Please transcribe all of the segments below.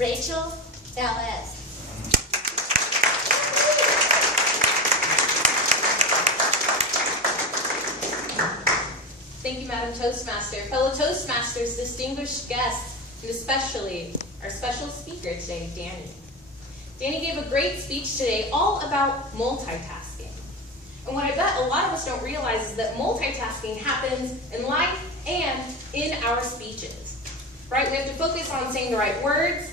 Rachel Velez. Thank you, Madam Toastmaster. Fellow Toastmasters, distinguished guests, and especially our special speaker today, Danny. Danny gave a great speech today all about multitasking. And what I bet a lot of us don't realize is that multitasking happens in life and in our speeches. Right? We have to focus on saying the right words,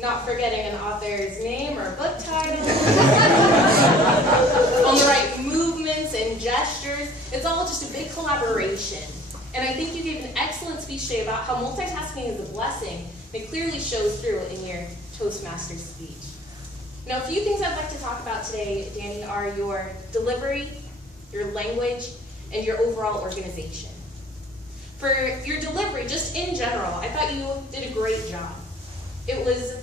not forgetting an author's name or book title, on the right movements and gestures. It's all just a big collaboration. And I think you gave an excellent speech today about how multitasking is a blessing. It clearly shows through in your Toastmaster speech. Now, a few things I'd like to talk about today, Danny, are your delivery, your language, and your overall organization. For your delivery, just in general, I thought you did a great job. It was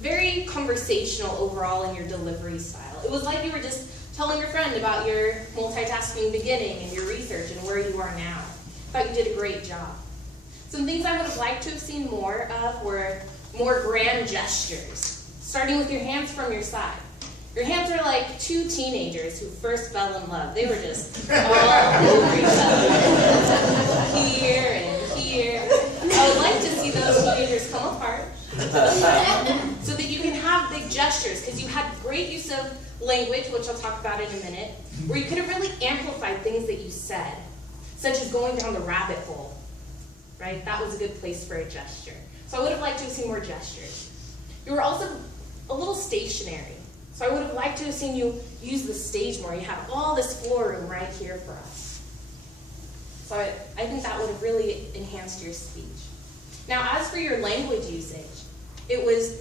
very conversational overall in your delivery style. It was like you were just telling your friend about your multitasking beginning and your research and where you are now. I thought you did a great job. Some things I would have liked to have seen more of were more grand gestures, starting with your hands from your side. Your hands are like two teenagers who first fell in love. They were just all over each other, here and here. I would like to see those teenagers come apart so that you can have big gestures, because you had great use of language, which I'll talk about in a minute, where you could have really amplified things that you said, such as going down the rabbit hole, right? That was a good place for a gesture. So I would have liked to have seen more gestures. You were also a little stationary. So I would have liked to have seen you use the stage more. You have all this floor room right here for us. So I think that would have really enhanced your speech. Now, as for your language usage, it was,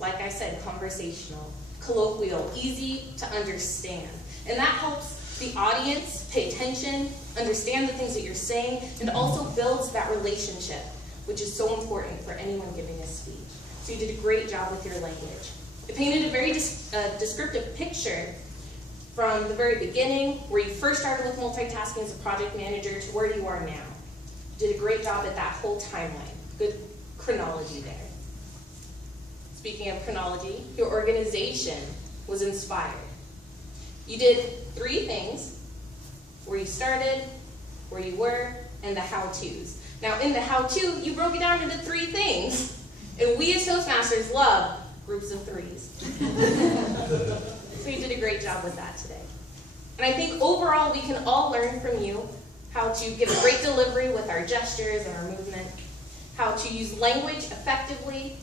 like I said, conversational, colloquial, easy to understand. And that helps the audience pay attention, understand the things that you're saying, and also builds that relationship, which is so important for anyone giving a speech. So you did a great job with your language. It painted a very descriptive picture from the very beginning, where you first started with multitasking as a project manager, to where you are now. You did a great job at that whole timeline. Good chronology there. Speaking of chronology, your organization was inspired. You did 3 things: where you started, where you were, and the how-tos. Now, in the how-to, you broke it down into 3 things. And we as Toastmasters love groups of 3s. So you did a great job with that today. And I think overall we can all learn from you how to give a great delivery with our gestures and our movement, how to use language effectively,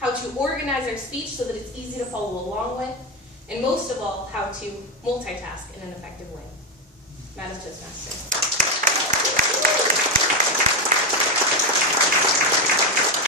how to organize our speech so that it's easy to follow along with, and most of all, how to multitask in an effective way. Madam Toastmaster.